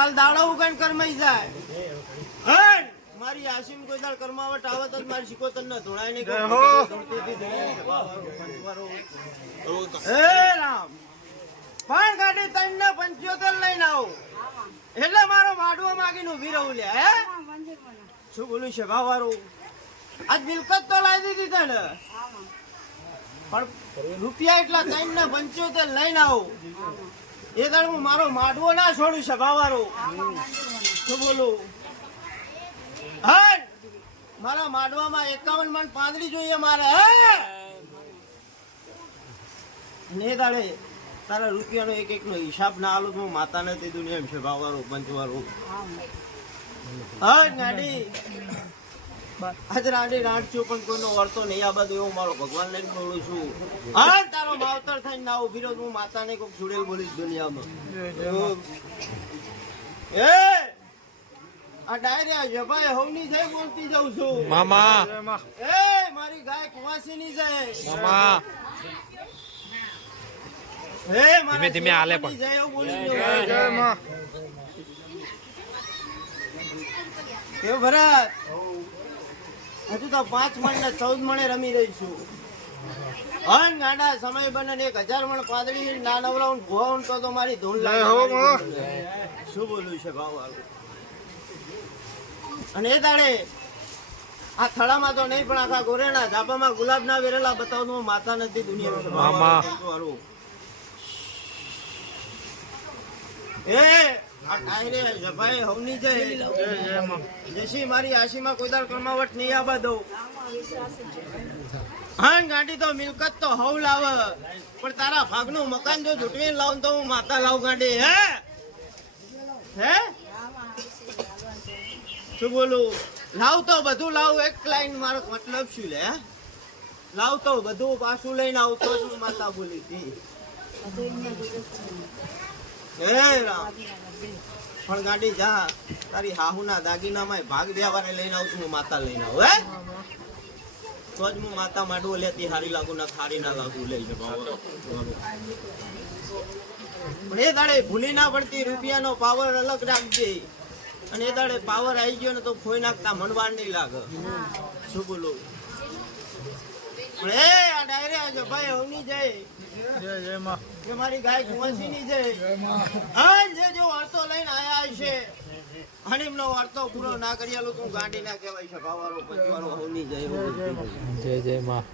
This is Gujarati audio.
કાલ દાડો ઉગાન કરમાઈ જાય હન મારી આશીમ કોઈ દાડ કરમાવટ આવત જ મારી શિકોતર ન ધોળાય નહીં હે રામ પણ ગાડી 3 ને 75 લઈને આવો એટલે મારો માડવો માગીને ઉભી રહું લે હે શું બોલું છે ભાવારું આજ મિલકત તો લાવી દીધી તને પણ રૂપિયા એટલા 3 ને 75 લઈને આવો એ દાડ હું મારો માડવો ના છોડું છે ભાવારું શું બોલું હા મારા માડવામાં 51 મણ પાંદડી જોઈએ મારે હે ને દાડે તારા રૂપિયાનો એક એક નો હિસાબ ના આલું હું માતા નથી દુનિયા છે ભાવારું પંચવારું હા ગાડી આજ રાંડી રાંડશું પણ કોઈનો વળતો નહીં આ બધું એવું મારો ભગવાન લઈને બોલું છું હા તારો માવતર થઈને ના ઉભી રહ્યો હું માતાને કોઈક છોડેલ બોલીશ દુનિયામાં એ આ ડાયરા જભાઈ હોવની જય બોલતી જાઉં છું મામા એ મારી ગાય કુવાસી ની જય મામા હે મારા ધીમે ધીમે હાલે પણ. જય એવું બોલી જય માં કેવું ભરત હજુ તો 5 મણ ને 14 મણે રમી રહી છું હન ગાડા સમય બને 1000 મણ પાદડી ના નવરાઉન ભોન તો મારી ધૂન લાગે શું બોલું છે ભાવ વાળું અને એ દાડે આ થડામાં તો નહીં પણ આખા ગોરેના ઝાપામાં ગુલાબ ના વેરેલા બતાવતું માતા નથી દુનિયા મામા. એ આ ટાયરે જભાઈ હવની જય જશી મારી આશીમાં કોઈ દાડ કમાવટ નહીં આવા દઉં હા ગાડી તો મિલકત તો હવ લાવ પણ તારા ભાગનું મકાન જો જૂટવીને લાવ તો હું માતા લાવ ગાડી હે હે શું બોલું લાવ તો બધું લાવ એક લાઈન મારો મતલબ શું લે લાવ તો બધું પાછું લઈને આવતો જ હું માતા બોલી હતી હે રામ પણ ગાડી જા તારી હાહુના દાગીનામાં ભાગ દેવાને લઈને આવું છું હું માતા લઈને આવું હે તો જ હું માતા માંડવો લેતી હારી લાગુ ના ખારી ના લાગુ લઈ પણ એ દાડે ભૂલી ના પડતી રૂપિયાનો પાવર અલગ રાખજે અને એ દાડે પાવર આવી ગયો ને તો ખોઈ નાખતા મનવાર નહીં લાગે શું બોલું પણ એ આ ડાયરે આજે ભાઈ હોની જાય કે મારી ગાય કુંવસી ની જાય હા જે જો વાર્તો લઈને આયા છે હણીમનો વાર્તો પૂરો ના કરી આલો તું ગાંડી ના કહેવાય છે ભાવારો પંચવારો હોની જાય જય જય માં